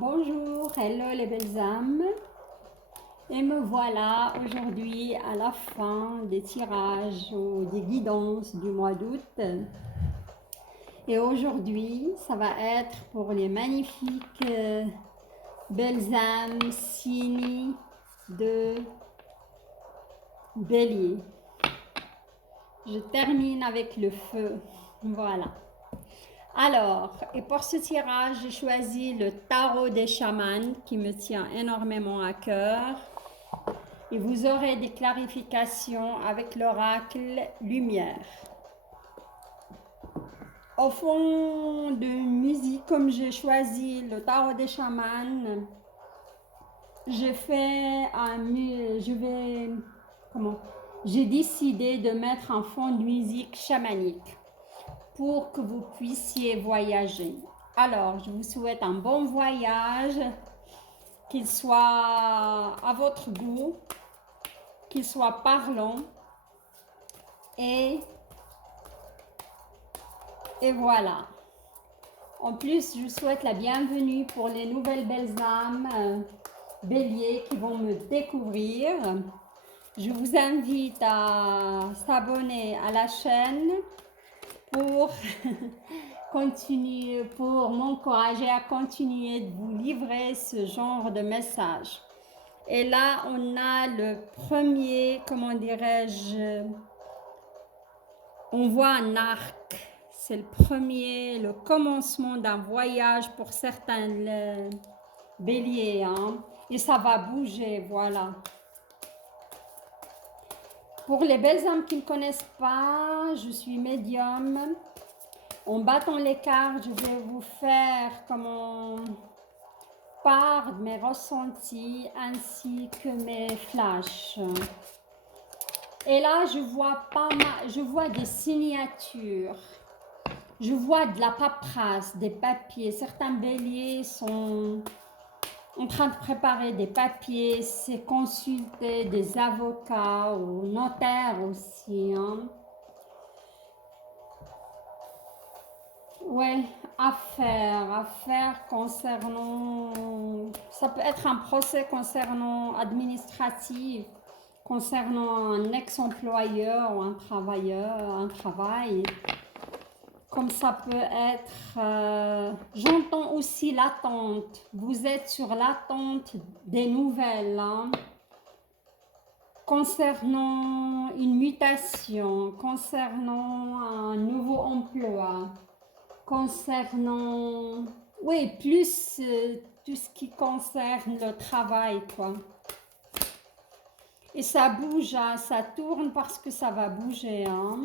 Bonjour, hello les belles âmes. Et me voilà aujourd'hui à la fin des tirages ou des guidances du mois d'août. Et aujourd'hui, ça va être pour les magnifiques belles âmes signes de Bélier. Je termine avec le feu. Voilà. Alors, et pour ce tirage, j'ai choisi le tarot des chamans qui me tient énormément à cœur. Et vous aurez des clarifications avec l'oracle Lumière. Au fond de musique, comme j'ai choisi le tarot des chamans, j'ai décidé de mettre un fond de musique chamanique pour que vous puissiez voyager. Alors, je vous souhaite un bon voyage, qu'il soit à votre goût, qu'il soit parlant et voilà. En plus, je vous souhaite la bienvenue pour les nouvelles belles âmes béliers qui vont me découvrir. Je vous invite à s'abonner à la chaîne pour pour m'encourager à continuer de vous livrer ce genre de messages. Et là, on a le premier, comment dirais-je, on voit un arc. C'est le commencement d'un voyage pour certains béliers. Hein? Et ça va bouger, voilà. Pour les belles âmes qui ne connaissent pas, je suis médium. En battant les cartes, je vais vous faire part de mes ressentis ainsi que mes flashs. Et là, je vois des signatures. Je vois de la paperasse, des papiers. Certains béliers sont en train de préparer des papiers, c'est consulter des avocats ou notaires aussi. Hein. Ouais, affaires concernant, ça peut être un procès concernant administratif, concernant un ex-employeur ou un travail. Comme ça peut être, j'entends aussi l'attente. Vous êtes sur l'attente des nouvelles hein, concernant une mutation, concernant un nouveau emploi, concernant, oui, plus tout ce qui concerne le travail, quoi. Et ça bouge, hein, ça tourne parce que ça va bouger, hein.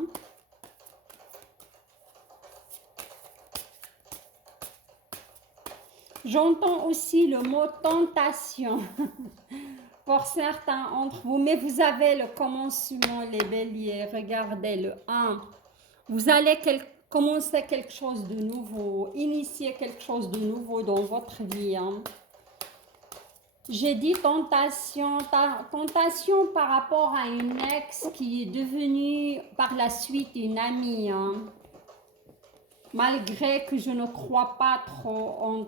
J'entends aussi le mot tentation pour certains d'entre vous, mais vous avez le commencement, les béliers, regardez le 1. Vous allez commencer quelque chose de nouveau, initier quelque chose de nouveau dans votre vie. Hein. J'ai dit tentation par rapport à une ex qui est devenue par la suite une amie. Hein. Malgré que je ne crois pas trop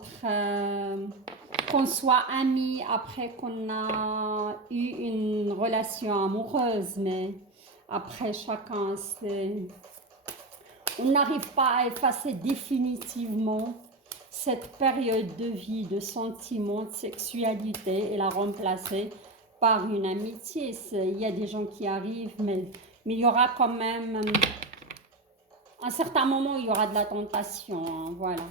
qu'on soit amis après qu'on a eu une relation amoureuse, mais après chacun, on n'arrive pas à effacer définitivement cette période de vie, de sentiments, de sexualité et la remplacer par une amitié. Il y a des gens qui arrivent, mais il y aura quand même... À un certain moment, il y aura de la tentation, hein, voilà.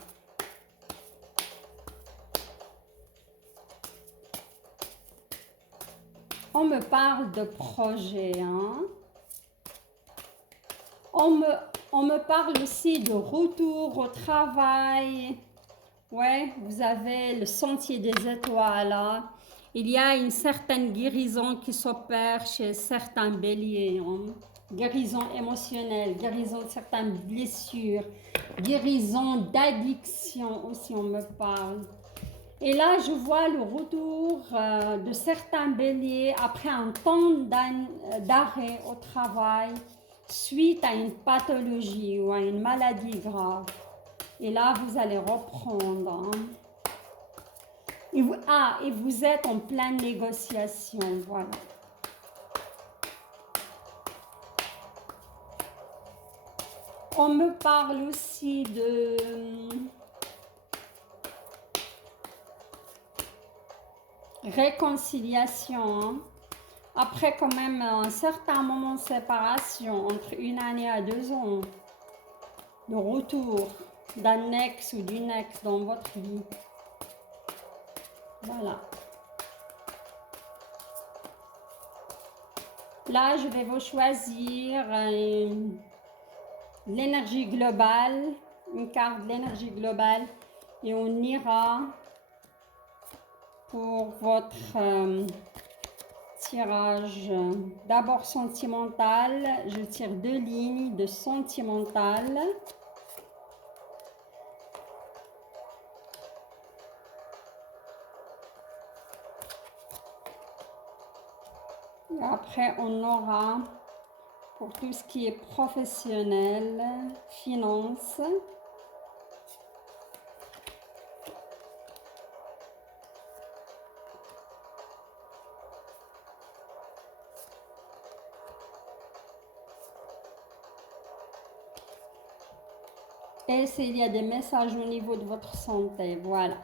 On me parle de projet, hein. On me parle aussi de retour au travail. Ouais, vous avez le sentier des étoiles, là. Il y a une certaine guérison qui s'opère chez certains béliers, hein. Guérison émotionnelle, guérison de certaines blessures, guérison d'addiction aussi, on me parle. Et là, je vois le retour de certains béliers après un temps d'arrêt au travail suite à une pathologie ou à une maladie grave. Et là, vous allez reprendre. Hein. Et vous êtes en pleine négociation, voilà. On me parle aussi de réconciliation, hein. Après quand même un certain moment de séparation, entre 1 année à 2 ans, de retour d'un ex ou d'une ex dans votre vie. Voilà. Là, je vais vous choisir l'énergie globale, une carte de l'énergie globale, et on ira pour votre tirage d'abord sentimental. Je tire 2 lignes de sentimental. Et après, on aura pour tout ce qui est professionnel, finance. Et s'il y a des messages au niveau de votre santé, voilà.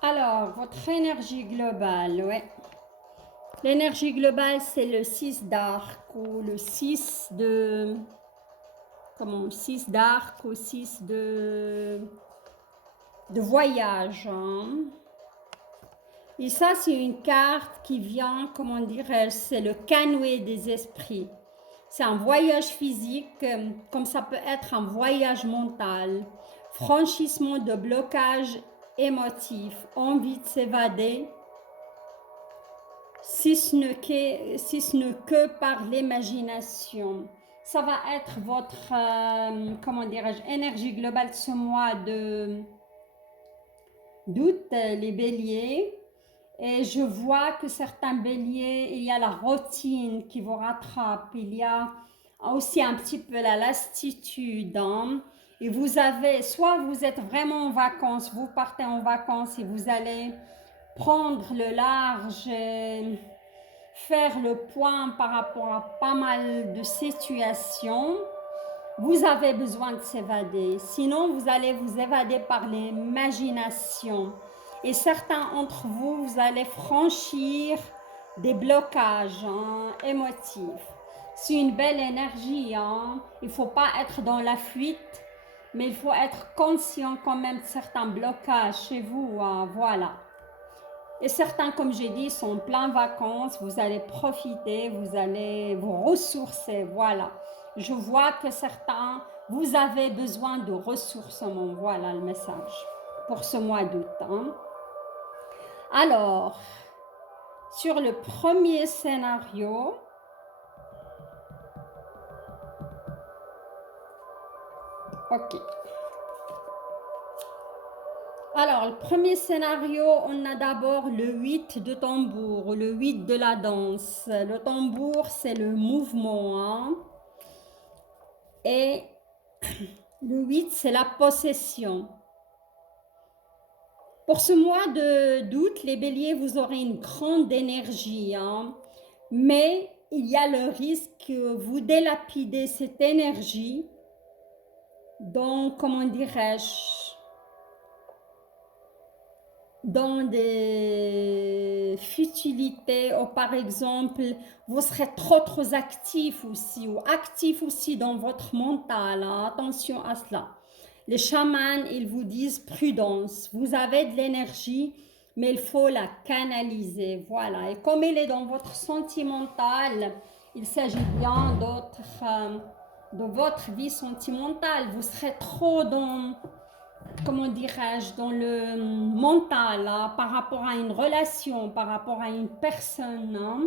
Alors, votre énergie globale, ouais. L'énergie globale, c'est le 6 d'arc ou le 6 de... Comment? 6 d'arc ou 6 de voyage, hein. Et ça, c'est une carte qui vient, comment dirais-je, c'est le canoë des esprits. C'est un voyage physique, comme ça peut être un voyage mental. Franchissement de blocage émotif, envie de s'évader, si ce n'est que par l'imagination. Ça va être votre, comment dirais-je, énergie globale de ce mois d'août, les béliers. Et je vois que certains béliers, il y a la routine qui vous rattrape, il y a aussi un petit peu la lassitude, hein. Et vous avez, soit vous êtes vraiment en vacances, vous partez en vacances et vous allez prendre le large, et faire le point par rapport à pas mal de situations. Vous avez besoin de s'évader, sinon vous allez vous évader par l'imagination. Et certains d'entre vous, vous allez franchir des blocages, hein, émotifs. C'est une belle énergie, hein. Il ne faut pas être dans la fuite, mais il faut être conscient quand même de certains blocages chez vous, hein, voilà. Et certains, comme j'ai dit, sont en plein vacances, vous allez profiter, vous allez vous ressourcer, voilà. Je vois que certains, vous avez besoin de ressourcement, voilà le message pour ce mois d'août, hein. Alors, sur le premier scénario, ok. Alors, le premier scénario, on a d'abord le 8 de tambour, le 8 de la danse. Le tambour, c'est le mouvement, hein. Et le 8, c'est la possession. Pour ce mois d'août, les béliers, vous aurez une grande énergie, hein, mais il y a le risque que vous délapidez cette énergie dans, comment dirais-je, dans des futilités, ou par exemple, vous serez trop actif aussi, ou actif aussi dans votre mental, hein, attention à cela. Les chamans, ils vous disent prudence, vous avez de l'énergie, mais il faut la canaliser, voilà. Et comme elle est dans votre sentimental, il s'agit bien de votre vie sentimentale. Vous serez trop dans, comment dirais-je, dans le mental, hein, par rapport à une relation, par rapport à une personne, hein.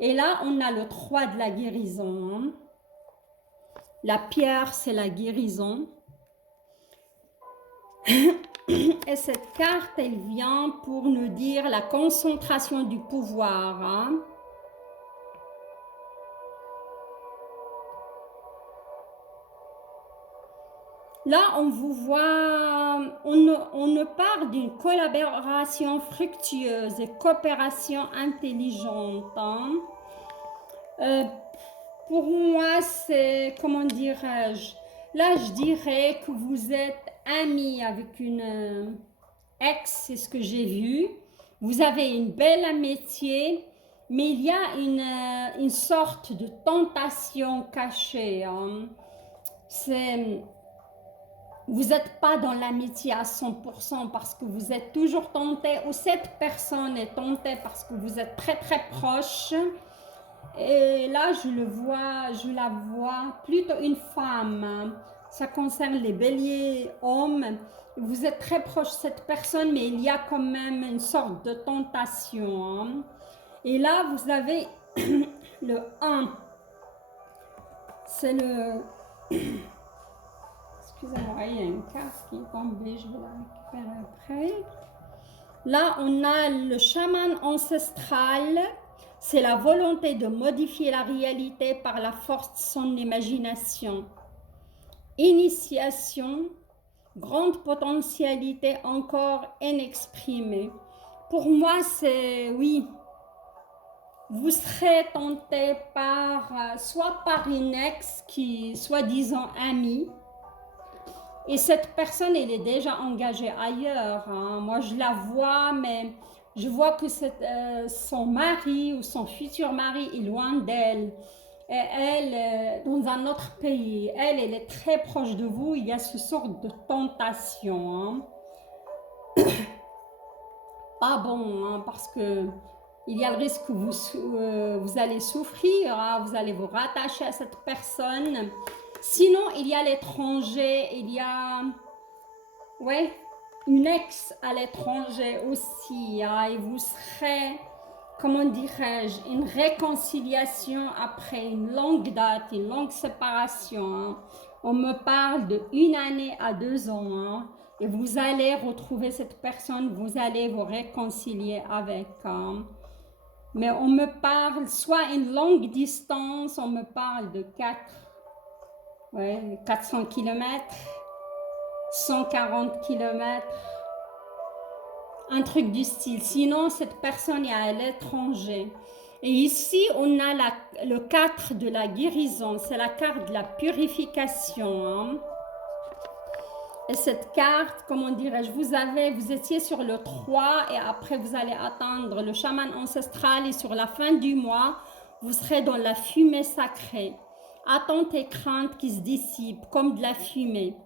Et là, on a le 3 de la guérison, hein. La pierre, c'est la guérison. Et cette carte, elle vient pour nous dire la concentration du pouvoir, hein. Là, on vous voit, on ne parle d'une collaboration fructueuse et coopération intelligente. Hein. Euh, pour moi, c'est, comment dirais-je, là, je dirais que vous êtes amis avec une ex, c'est ce que j'ai vu. Vous avez une belle amitié, mais il y a une sorte de tentation cachée. Hein. C'est... Vous n'êtes pas dans l'amitié à 100% parce que vous êtes toujours tenté, ou cette personne est tentée parce que vous êtes très très proche. Et là, je la vois plutôt une femme. Ça concerne les béliers, hommes. Vous êtes très proche de cette personne, mais il y a quand même une sorte de tentation. Hein. Et là, vous avez le 1. C'est le... Excusez-moi, il y a une carte qui est tombée, je vais la récupérer après. Là, on a le chaman ancestral. C'est la volonté de modifier la réalité par la force de son imagination. Initiation, grande potentialité encore inexprimée. Pour moi, c'est oui. Vous serez tenté par, soit par une ex qui, soi-disant amie, et cette personne, elle est déjà engagée ailleurs. Hein. Moi, je la vois, mais je vois que son mari ou son futur mari est loin d'elle. Et elle, dans un autre pays, elle est très proche de vous. Il y a ce sorte de tentation. Hein. Pas bon, hein, parce que il y a le risque que vous allez souffrir, hein, vous allez vous rattacher à cette personne. Sinon, il y a l'étranger, il y a... Ouais, une ex à l'étranger aussi, hein, et vous serez, comment dirais-je, une réconciliation après une longue date, une longue séparation. Hein. On me parle de 1 année à 2 ans, hein, et vous allez retrouver cette personne, vous allez vous réconcilier avec. Hein. Mais on me parle soit une longue distance, on me parle de 400 km. 140 km, un truc du style. Sinon, cette personne est à l'étranger. Et ici, on a le 4 de la guérison. C'est la carte de la purification. Hein. Et cette carte, comment dirais-je, vous étiez sur le 3 et après vous allez atteindre le chaman ancestral et sur la fin du mois, vous serez dans la fumée sacrée. Attentes et craintes qui se dissipent comme de la fumée.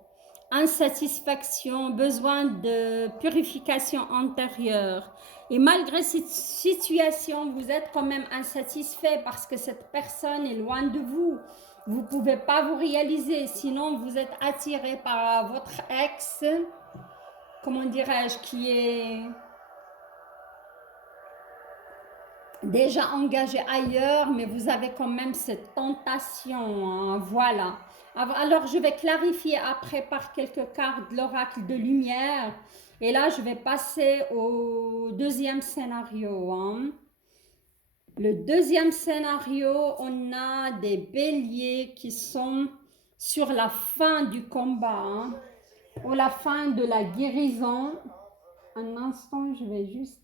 Insatisfaction, besoin de purification antérieure. Et malgré cette situation, vous êtes quand même insatisfait parce que cette personne est loin de vous. Vous ne pouvez pas vous réaliser, sinon vous êtes attiré par votre ex, comment dirais-je, qui est déjà engagé ailleurs, mais vous avez quand même cette tentation, hein, voilà. Alors, je vais clarifier après par quelques cartes de l'oracle de lumière. Et là, je vais passer au deuxième scénario. Hein. Le deuxième scénario, on a des béliers qui sont sur la fin du combat, hein, ou la fin de la guérison. Un instant, je vais juste...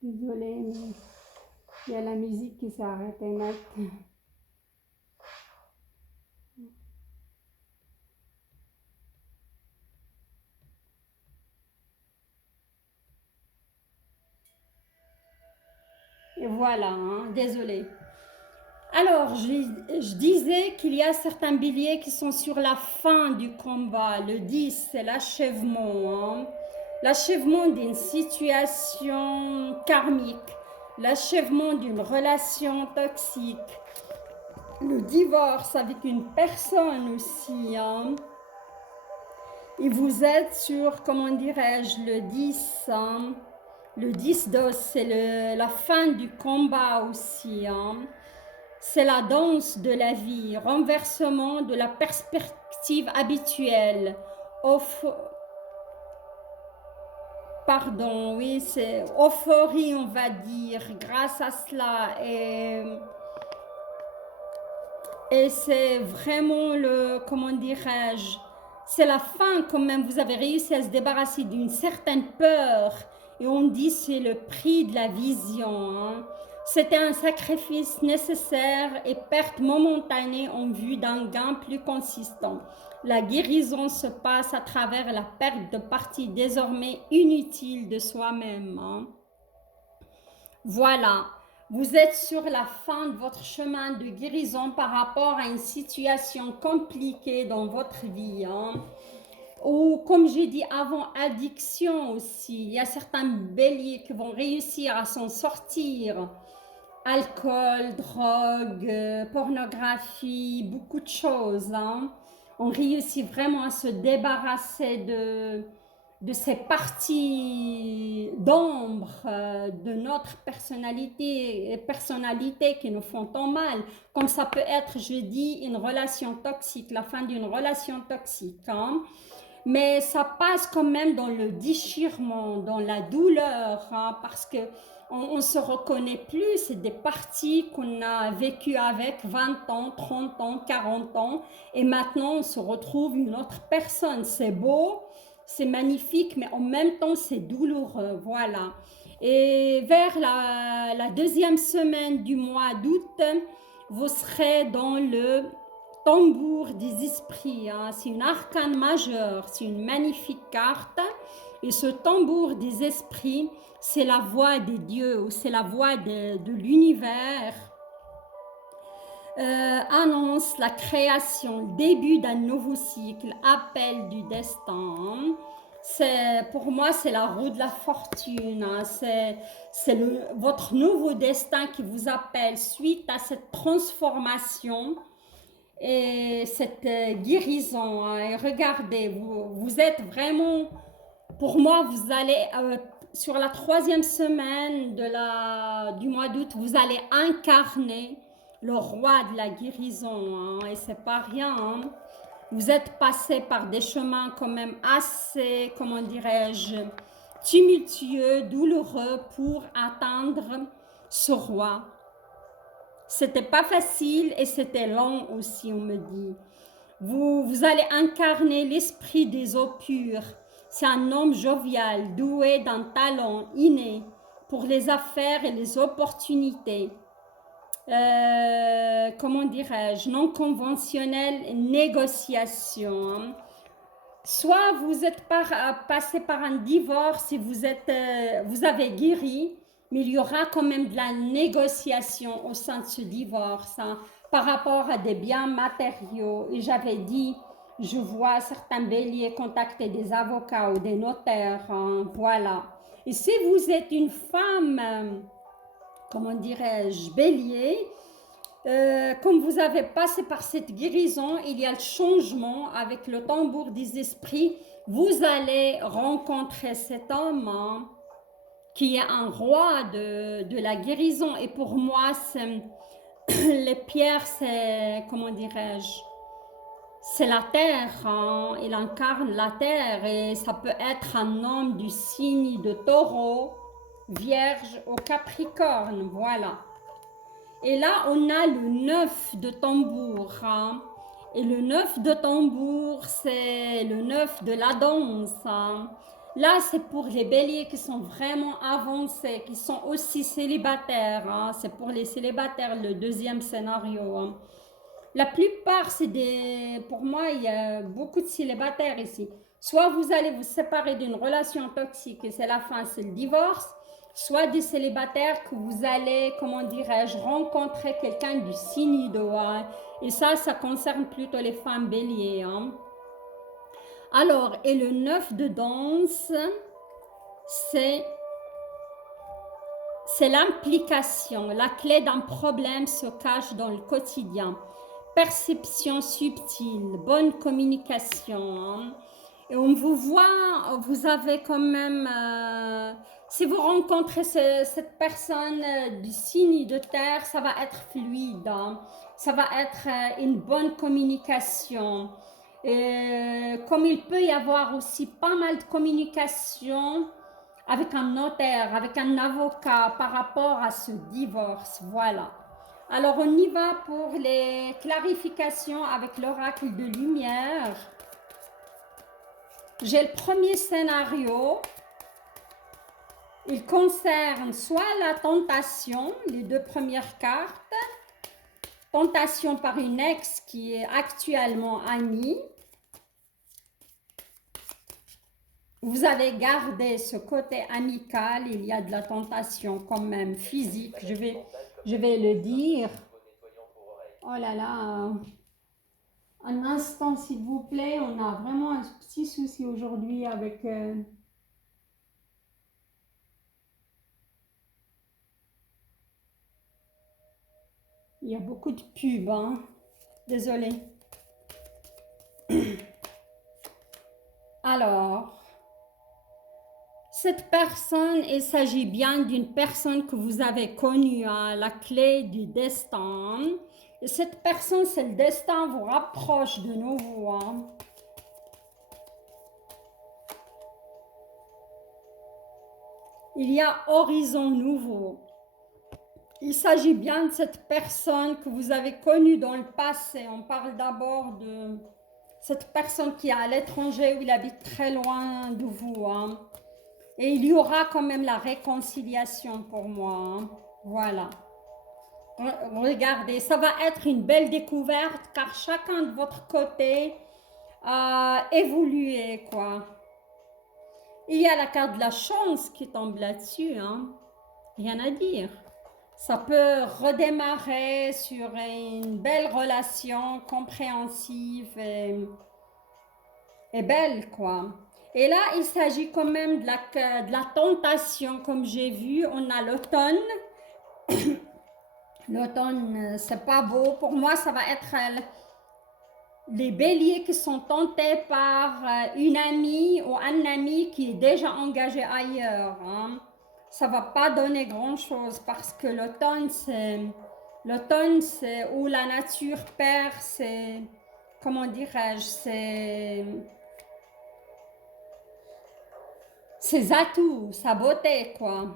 Désolée, mais il y a la musique qui s'est arrêtée net. Et voilà, hein, désolée. Alors, je disais qu'il y a certains béliers qui sont sur la fin du combat. Le 10, c'est l'achèvement. Hein. L'achèvement d'une situation karmique. L'achèvement d'une relation toxique. Le divorce avec une personne aussi. Hein. Et vous êtes sur, comment dirais-je, le 10. Hein. Le 10 d'os, c'est la fin du combat aussi. Hein. C'est la danse de la vie, renversement de la perspective habituelle, pardon, oui, c'est euphorie, on va dire, grâce à cela. Et c'est vraiment le, comment dirais-je, c'est la fin quand même, vous avez réussi à se débarrasser d'une certaine peur. Et on dit c'est le prix de la vision, hein. C'était un sacrifice nécessaire et perte momentanée en vue d'un gain plus consistant. La guérison se passe à travers la perte de parties désormais inutiles de soi-même, hein. Voilà, vous êtes sur la fin de votre chemin de guérison par rapport à une situation compliquée dans votre vie, hein. Ou comme j'ai dit avant, addiction aussi. Il y a certains béliers qui vont réussir à s'en sortir. Alcool, drogue, pornographie, beaucoup de choses, hein. On réussit vraiment à se débarrasser de ces parties d'ombre de notre personnalité qui nous font tant mal, comme ça peut être, je dis, une relation toxique, la fin d'une relation toxique, hein. Mais ça passe quand même dans le déchirement, dans la douleur, hein, parce que on ne se reconnaît plus, c'est des parties qu'on a vécues avec 20 ans, 30 ans, 40 ans, et maintenant on se retrouve une autre personne. C'est beau, c'est magnifique, mais en même temps c'est douloureux, voilà. Et vers la deuxième semaine du mois d'août, vous serez dans le tambour des esprits, hein. C'est une arcane majeure, c'est une magnifique carte. Et ce tambour des esprits, c'est la voix des dieux ou c'est la voix de l'univers. Annonce la création, le début d'un nouveau cycle, appel du destin. Pour moi, c'est la roue de la fortune, hein. C'est votre nouveau destin qui vous appelle suite à cette transformation et cette guérison, hein. Et regardez, vous êtes vraiment, pour moi, vous allez, sur la troisième semaine du mois d'août, vous allez incarner le roi de la guérison, hein. Et c'est pas rien, hein. Vous êtes passé par des chemins quand même assez, comment dirais-je, tumultueux, douloureux pour atteindre ce roi. C'était pas facile et c'était long aussi, on me dit. Vous allez incarner l'esprit des eaux pures. C'est un homme jovial, doué d'un talent inné pour les affaires et les opportunités. Comment dirais-je, non conventionnelle négociation, hein. Soit vous êtes passé par un divorce et vous avez guéri, mais il y aura quand même de la négociation au sein de ce divorce, hein, par rapport à des biens matériaux. Et j'avais dit, je vois certains béliers contacter des avocats ou des notaires, hein, voilà. Et si vous êtes une femme, comment dirais-je, bélier, comme vous avez passé par cette guérison, il y a le changement avec le tambour des esprits. Vous allez rencontrer cet homme, hein, qui est un roi de la guérison. Et pour moi, les pierres, c'est, comment dirais-je, c'est la terre, hein. Il incarne la terre et ça peut être un homme du signe de taureau, vierge au capricorne, voilà. Et là, on a le 9 de tambour, hein. Et le 9 de tambour, c'est le 9 de la danse, hein. Là, c'est pour les béliers qui sont vraiment avancés, qui sont aussi célibataires, hein. C'est pour les célibataires, le deuxième scénario, hein. La plupart, pour moi, il y a beaucoup de célibataires ici. Soit vous allez vous séparer d'une relation toxique et c'est la fin, c'est le divorce. Soit des célibataires que vous allez, comment dirais-je, rencontrer quelqu'un du signe d'eau, hein. Et ça concerne plutôt les femmes béliers, hein. Alors, et le 9 de danse, c'est l'implication. La clé d'un problème se cache dans le quotidien. Perception subtile, bonne communication, hein. Et on vous voit, vous avez quand même, si vous rencontrez cette personne du signe de terre, ça va être fluide, hein. Ça va être une bonne communication. Et comme il peut y avoir aussi pas mal de communication avec un notaire, avec un avocat par rapport à ce divorce. Voilà. Alors, on y va pour les clarifications avec l'oracle de lumière. J'ai le premier scénario. Il concerne soit la tentation, les deux premières cartes, tentation par une ex qui est actuellement amie. Vous avez gardé ce côté amical, il y a de la tentation quand même physique, je vais le dire. Oh là là, un instant s'il vous plaît, on a vraiment un petit souci aujourd'hui avec... Il y a beaucoup de pubs, hein. Désolée. Alors... Cette personne, il s'agit bien d'une personne que vous avez connue, hein, la clé du destin. Et cette personne, c'est le destin, vous rapproche de nouveau. Hein. Il y a horizon nouveau. Il s'agit bien de cette personne que vous avez connue dans le passé. On parle d'abord de cette personne qui est à l'étranger ou il habite très loin de vous. Hein. Et il y aura quand même la réconciliation pour moi. Hein. Voilà. Regardez, ça va être une belle découverte car chacun de votre côté a évolué, quoi. Il y a la carte de la chance qui tombe là-dessus. Hein. Rien à dire. Ça peut redémarrer sur une belle relation compréhensive et belle, quoi. Et là, il s'agit quand même de la tentation, comme j'ai vu. On a l'automne. L'automne, c'est pas beau. Pour moi, ça va être les béliers qui sont tentés par une amie ou un ami qui est déjà engagé ailleurs. Hein. Ça va pas donner grand-chose parce que l'automne, c'est où la nature perd ses, comment dirais-je, ses atouts, sa beauté, quoi.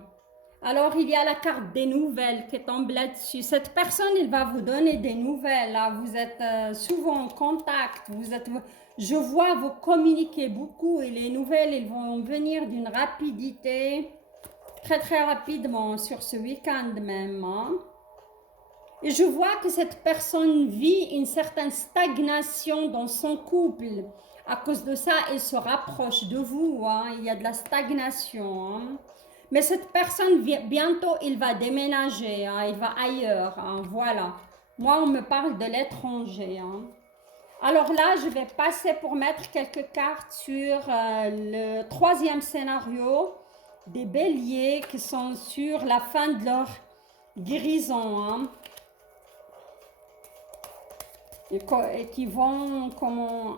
Alors, il y a la carte des nouvelles qui tombe là-dessus. Cette personne, elle va vous donner des nouvelles. Là. Vous êtes souvent en contact. Je vois vous communiquer beaucoup et les nouvelles, elles vont venir d'une rapidité très, très rapidement sur ce week-end même. Hein. Et je vois que cette personne vit une certaine stagnation dans son couple. À cause de ça, elle se rapproche de vous. Hein. Il y a de la stagnation. Hein. Mais cette personne, bientôt, il va déménager. Hein. Il va ailleurs. Hein. Voilà. Moi, on me parle de l'étranger. Hein. Alors là, je vais passer pour mettre quelques cartes sur le troisième scénario des béliers qui sont sur la fin de leur guérison. Hein. Et qui vont comment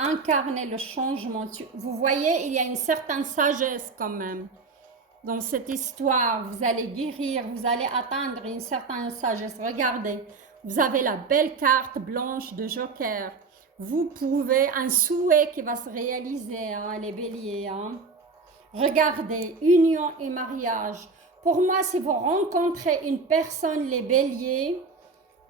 incarner le changement. Vous voyez, il y a une certaine sagesse quand même dans cette histoire. Vous allez guérir, vous allez atteindre une certaine sagesse. Regardez, vous avez la belle carte blanche de Joker. Vous pouvez, un souhait qui va se réaliser, hein, les béliers. Hein. Regardez, union et mariage. Pour moi, si vous rencontrez une personne, les béliers,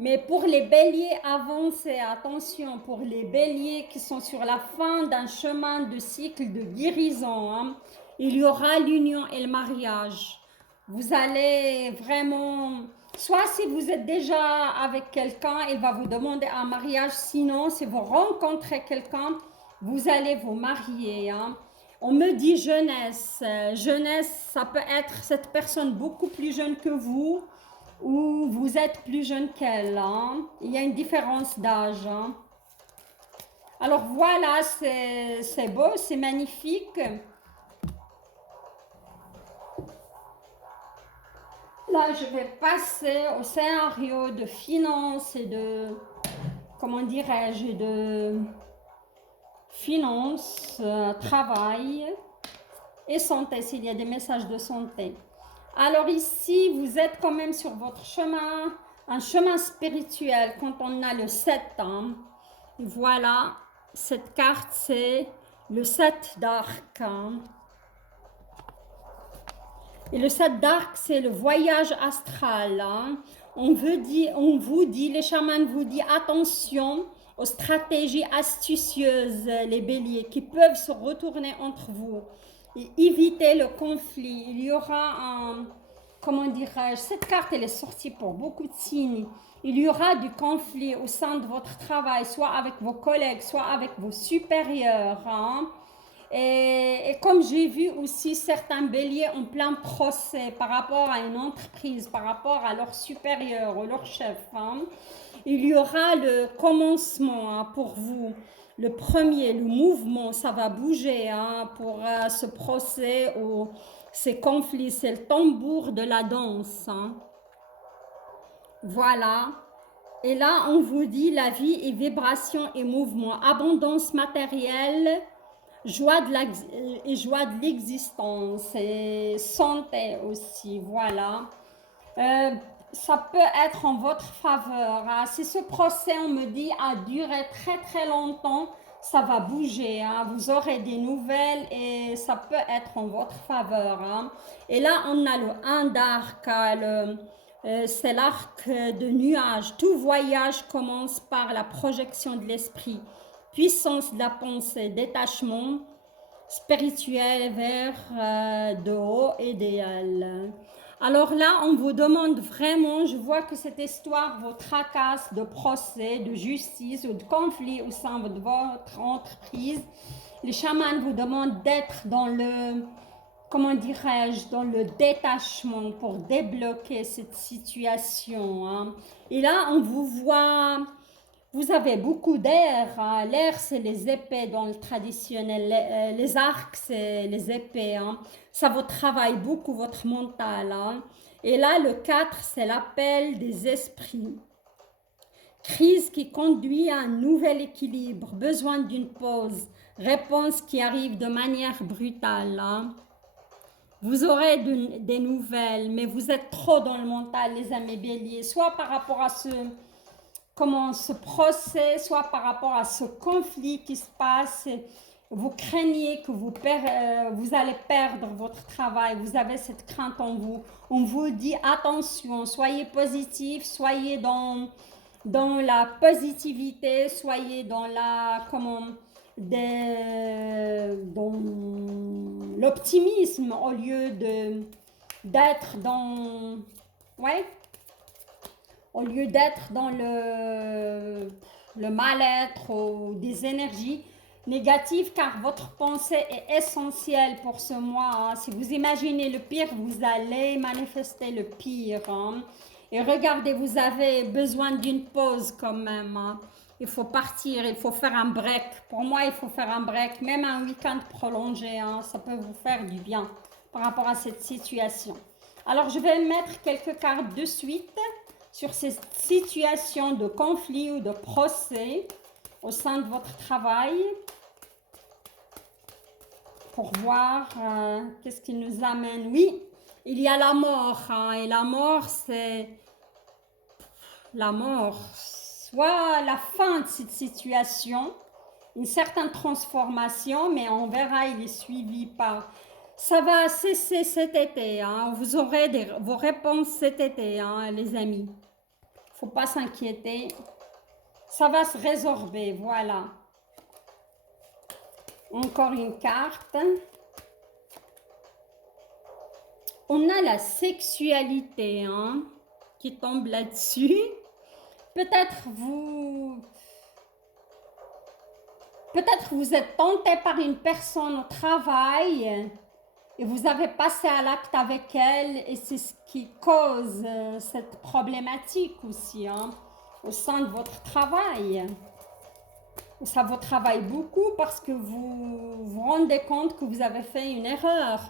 mais pour les béliers avancés, attention, pour les béliers qui sont sur la fin d'un chemin de cycle de guérison, hein, il y aura l'union et le mariage. Vous allez vraiment, soit si vous êtes déjà avec quelqu'un, il va vous demander un mariage, sinon si vous rencontrez quelqu'un, vous allez vous marier. Hein. On me dit jeunesse. Jeunesse, ça peut être cette personne beaucoup plus jeune que vous, ou vous êtes plus jeune qu'elle. Hein. Il y a une différence d'âge. Hein. Alors voilà, c'est beau, c'est magnifique. Là, je vais passer au scénario de finance et de, comment dirais-je, de finance, travail et santé, s'il y a des messages de santé. Alors ici, vous êtes quand même sur votre chemin, un chemin spirituel quand on a le 7 ans. Voilà, cette carte, c'est le 7 d'arc. Hein. Et le 7 d'arc, c'est le voyage astral. Hein. On vous dit, les chamans vous disent attention aux stratégies astucieuses, les béliers, qui peuvent se retourner entre vous. Et évitez le conflit. Il y aura un, comment dirais-je, cette carte elle est sortie pour beaucoup de signes. Il y aura du conflit au sein de votre travail, soit avec vos collègues, soit avec vos supérieurs. Hein. Et comme j'ai vu aussi certains béliers en plein procès par rapport à une entreprise, par rapport à leur supérieur ou leur chef, hein, il y aura le commencement hein, pour vous. Le premier, le mouvement, ça va bouger hein, pour ce procès ou ces conflits. C'est le tambour de la danse. Hein. Voilà. Et là, on vous dit la vie est vibration et mouvement, abondance matérielle, joie de l'existence et santé aussi, voilà. Euh, ça peut être en votre faveur. Hein. Si ce procès, on me dit, a duré très très longtemps, ça va bouger. Hein. Vous aurez des nouvelles et ça peut être en votre faveur. Hein. Et là, on a le 1 d'arc, c'est l'arc de nuage. Tout voyage commence par la projection de l'esprit, puissance de la pensée, détachement spirituel vers de haut idéal. Alors là, on vous demande vraiment, je vois que cette histoire vous tracasse de procès, de justice ou de conflit au sein de votre entreprise. Les chamans vous demandent d'être dans le, comment dirais-je, dans le détachement pour débloquer cette situation. Hein. Et là, on vous voit, vous avez beaucoup d'air. Hein. L'air, c'est les épées dans le traditionnel. Les arcs, c'est les épées. Hein. Ça vous travaille beaucoup votre mental. Hein. Et là, le 4, c'est l'appel des esprits. Crise qui conduit à un nouvel équilibre. Besoin d'une pause. Réponse qui arrive de manière brutale. Hein. Vous aurez des nouvelles, mais vous êtes trop dans le mental, les amis béliers. Soit par rapport à ce procès, soit par rapport à ce conflit qui se passe. Vous craignez que vous allez perdre votre travail, vous avez cette crainte en vous. On vous dit attention, soyez positif, soyez dans la positivité, soyez dans la, dans l'optimisme au lieu d'être dans, ouais, au lieu d'être dans le mal-être ou des énergies négatives, car votre pensée est essentielle pour ce mois. Hein. Si vous imaginez le pire, vous allez manifester le pire. Hein. Et regardez, vous avez besoin d'une pause quand même. Hein. Il faut partir, il faut faire un break. Pour moi, il faut faire un break, même un week-end prolongé. Hein. Ça peut vous faire du bien par rapport à cette situation. Alors, je vais mettre quelques cartes de suite sur ces situations de conflit ou de procès au sein de votre travail pour voir qu'est-ce qui nous amène. Oui, il y a la mort hein, et la mort c'est la mort, soit la fin de cette situation, une certaine transformation, mais on verra, il est suivi par... Ça va cesser cet été, hein. Vous aurez vos réponses cet été, hein, les amis. Il ne faut pas s'inquiéter. Ça va se résorber, voilà. Encore une carte. On a la sexualité hein, qui tombe là-dessus. Peut-être vous êtes tenté par une personne au travail et vous avez passé à l'acte avec elle et c'est ce qui cause cette problématique aussi hein, au sein de votre travail. Ça vous travaille beaucoup parce que vous vous rendez compte que vous avez fait une erreur.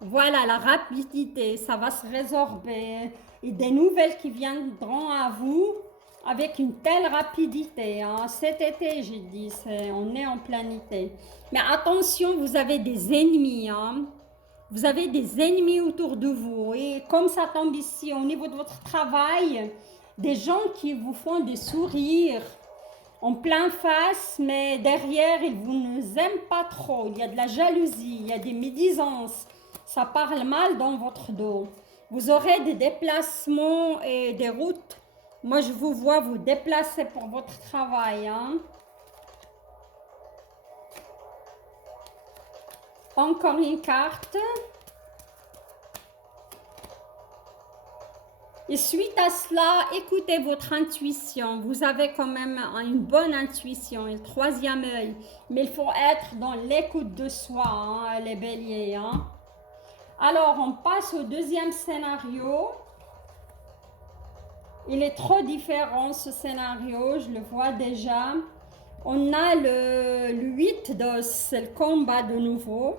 Voilà, la rapidité, ça va se résorber et des nouvelles qui viendront à vous avec une telle rapidité. Hein. Cet été, j'ai dit, on est en plein été. Mais attention, vous avez des ennemis. Hein. Vous avez des ennemis autour de vous. Et comme ça tombe ici, au niveau de votre travail, des gens qui vous font des sourires en plein face, mais derrière, ils ne vous aiment pas trop. Il y a de la jalousie, il y a des médisances. Ça parle mal dans votre dos. Vous aurez des déplacements et des routes. Moi, je vous vois vous déplacer pour votre travail. Hein. Encore une carte. Et suite à cela, écoutez votre intuition. Vous avez quand même une bonne intuition, le troisième œil. Mais il faut être dans l'écoute de soi, hein, les béliers. Hein. Alors, on passe au deuxième scénario. Il est trop différent ce scénario, je le vois déjà. On a le 8 d'os, c'est le combat de nouveau.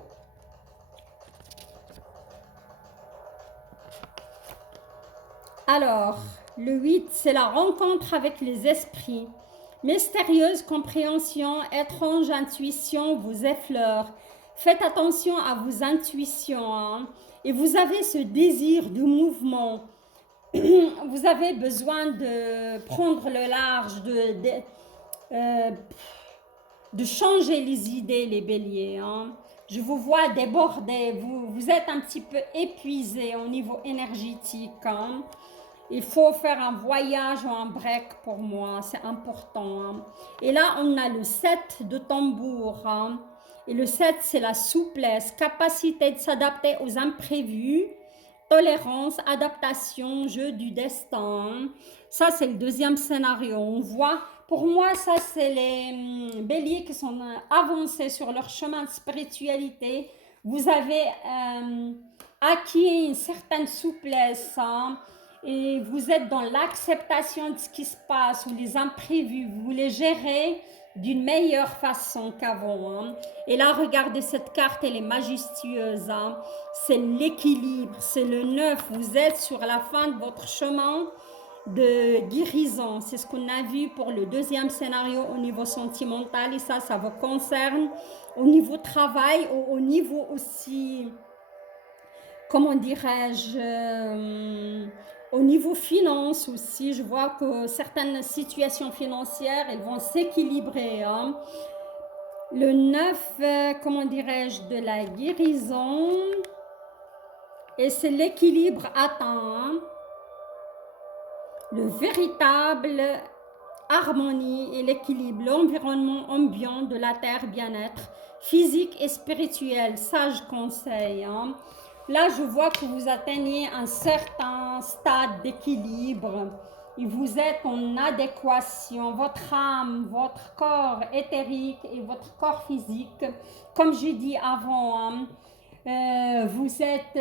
Alors, le 8, c'est la rencontre avec les esprits. Mystérieuse compréhension, étrange intuition vous effleure. Faites attention à vos intuitions. Hein. Et vous avez ce désir de mouvement. Vous avez besoin de prendre le large, de changer les idées, les béliers. Hein. Je vous vois déborder, vous êtes un petit peu épuisé au niveau énergétique. Hein. Il faut faire un voyage ou un break pour moi, c'est important. Hein. Et là, on a le 7 de tambour. Hein. Et le 7, c'est la souplesse, capacité de s'adapter aux imprévus, tolérance, adaptation, jeu du destin. Ça, c'est le deuxième scénario. On voit, pour moi, ça, c'est les béliers qui sont avancés sur leur chemin de spiritualité. Vous avez acquis une certaine souplesse, hein, et vous êtes dans l'acceptation de ce qui se passe ou les imprévus. Vous les gérez d'une meilleure façon qu'avant. Hein. Et là, regardez cette carte, elle est majestueuse. Hein. C'est l'équilibre, c'est le 9. Vous êtes sur la fin de votre chemin de guérison. C'est ce qu'on a vu pour le deuxième scénario au niveau sentimental. Et ça vous concerne au niveau travail, au niveau aussi, comment dirais-je, au niveau finance aussi. Je vois que certaines situations financières, elles vont s'équilibrer. Hein. Le 9, comment dirais-je, de la guérison. Et c'est l'équilibre atteint. Hein. Le véritable harmonie et l'équilibre, l'environnement ambiant de la terre, bien-être physique et spirituel, sage conseil. Hein. Là, je vois que vous atteignez un certain stade d'équilibre et vous êtes en adéquation, votre âme, votre corps éthérique et votre corps physique. Comme j'ai dit avant, hein, vous êtes...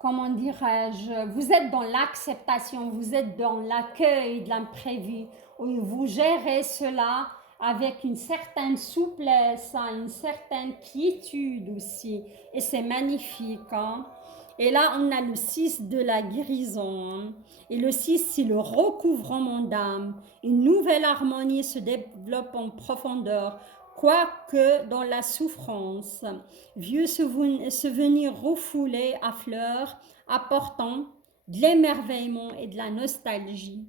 comment dirais-je, vous êtes dans l'acceptation, vous êtes dans l'accueil de l'imprévu, vous gérez cela avec une certaine souplesse, hein, une certaine quiétude aussi, et c'est magnifique. Hein. Et là, on a le 6 de la guérison, hein. Et le 6, c'est le recouvrement d'âme, une nouvelle harmonie se développe en profondeur, quoique dans la souffrance, vieux souvenirs refoulés à fleurs, apportant de l'émerveillement et de la nostalgie.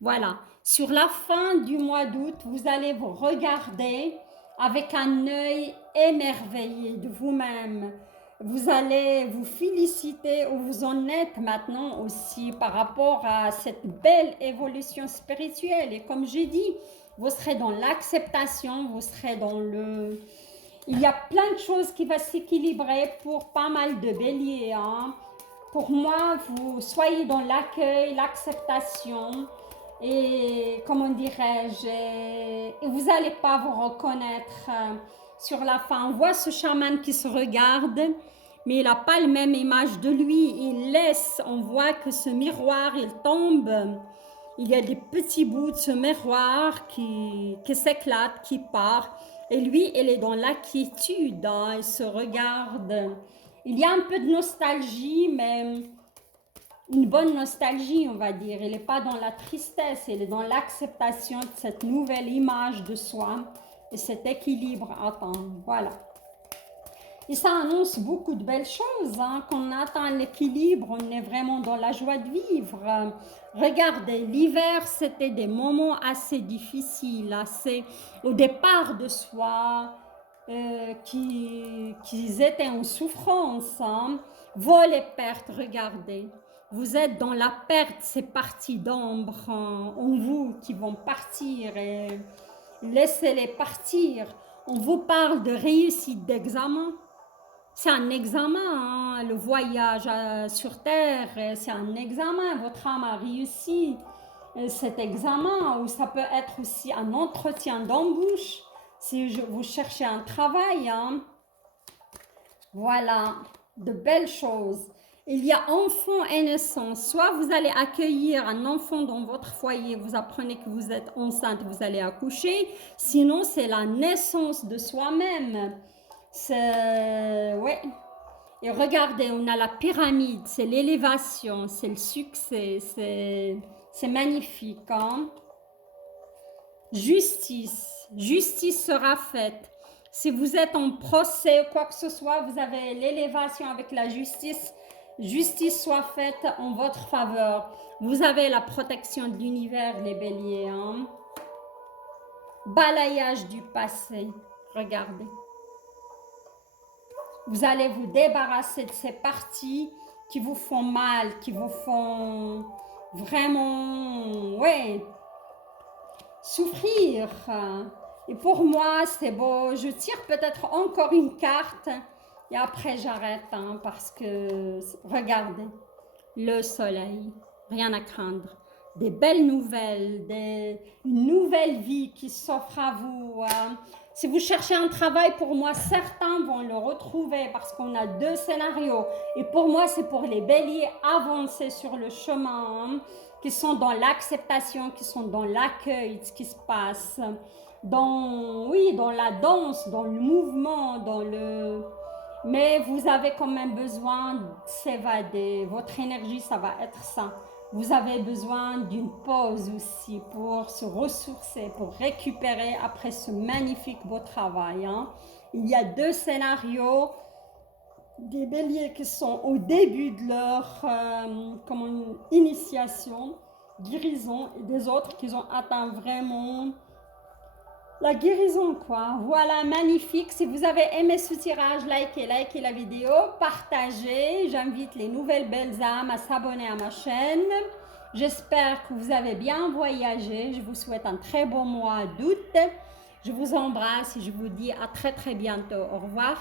Voilà, sur la fin du mois d'août, vous allez vous regarder avec un œil émerveillé de vous-même. Vous allez vous féliciter où vous en êtes maintenant aussi par rapport à cette belle évolution spirituelle. Et comme j'ai dit, vous serez dans l'acceptation, vous serez dans le... Il y a plein de choses qui vont s'équilibrer pour pas mal de béliers. Hein. Pour moi, vous soyez dans l'accueil, l'acceptation et, comment dirais-je, et vous n'allez pas vous reconnaître sur la fin. On voit ce chaman qui se regarde, mais il n'a pas la même image de lui. Il laisse, on voit que ce miroir, il tombe. Il y a des petits bouts de ce miroir qui s'éclatent, qui partent. Et lui, il est dans la quiétude, hein, il se regarde. Il y a un peu de nostalgie, mais une bonne nostalgie, on va dire. Il n'est pas dans la tristesse, il est dans l'acceptation de cette nouvelle image de soi et cet équilibre à atteindre. Voilà. Et ça annonce beaucoup de belles choses, hein. Quand on atteint l'équilibre, on est vraiment dans la joie de vivre. Regardez, l'hiver, c'était des moments assez difficiles, assez au départ de soi. qui étaient en souffrance, hein. Vol et perte, regardez. Vous êtes dans la perte, ces parties d'ombre en vous qui vont partir et laissez-les partir. On vous parle de réussite d'examen. C'est un examen, hein. Le voyage sur Terre, c'est un examen. Votre âme a réussi cet examen, ou ça peut être aussi un entretien d'embauche si vous cherchez un travail, hein. Voilà, de belles choses. Il y a enfant et naissance. Soit vous allez accueillir un enfant dans votre foyer, vous apprenez que vous êtes enceinte, vous allez accoucher. Sinon, c'est la naissance de soi-même. C'est... Ouais. Et regardez, on a la pyramide, c'est l'élévation, c'est le succès, c'est magnifique, hein? Justice, justice sera faite. Si vous êtes en procès ou quoi que ce soit, vous avez l'élévation avec la justice. Justice soit faite en votre faveur. Vous avez la protection de l'univers, les béliers, hein? Balayage du passé, regardez. Vous allez vous débarrasser de ces parties qui vous font mal, qui vous font vraiment, ouais, souffrir. Et pour moi, c'est beau. Je tire peut-être encore une carte et après j'arrête, hein, parce que, regardez, le soleil, rien à craindre. Des belles nouvelles, une nouvelle vie qui s'offre à vous. Si vous cherchez un travail, pour moi, certains vont le retrouver parce qu'on a deux scénarios. Et pour moi, c'est pour les béliers avancés sur le chemin, hein, qui sont dans l'acceptation, qui sont dans l'accueil de ce qui se passe, dans, oui, dans la danse, dans le mouvement, dans le... Mais vous avez quand même besoin de s'évader. Votre énergie, ça va être ça. Vous avez besoin d'une pause aussi pour se ressourcer, pour récupérer après ce magnifique beau travail, hein. Il y a deux scénarios, des béliers qui sont au début de leur initiation, guérison, et des autres qui ont atteint vraiment la guérison, quoi. Voilà, magnifique. Si vous avez aimé ce tirage, likez la vidéo, partagez. J'invite les nouvelles belles âmes à s'abonner à ma chaîne. J'espère que vous avez bien voyagé. Je vous souhaite un très bon mois d'août. Je vous embrasse et je vous dis à très bientôt. Au revoir.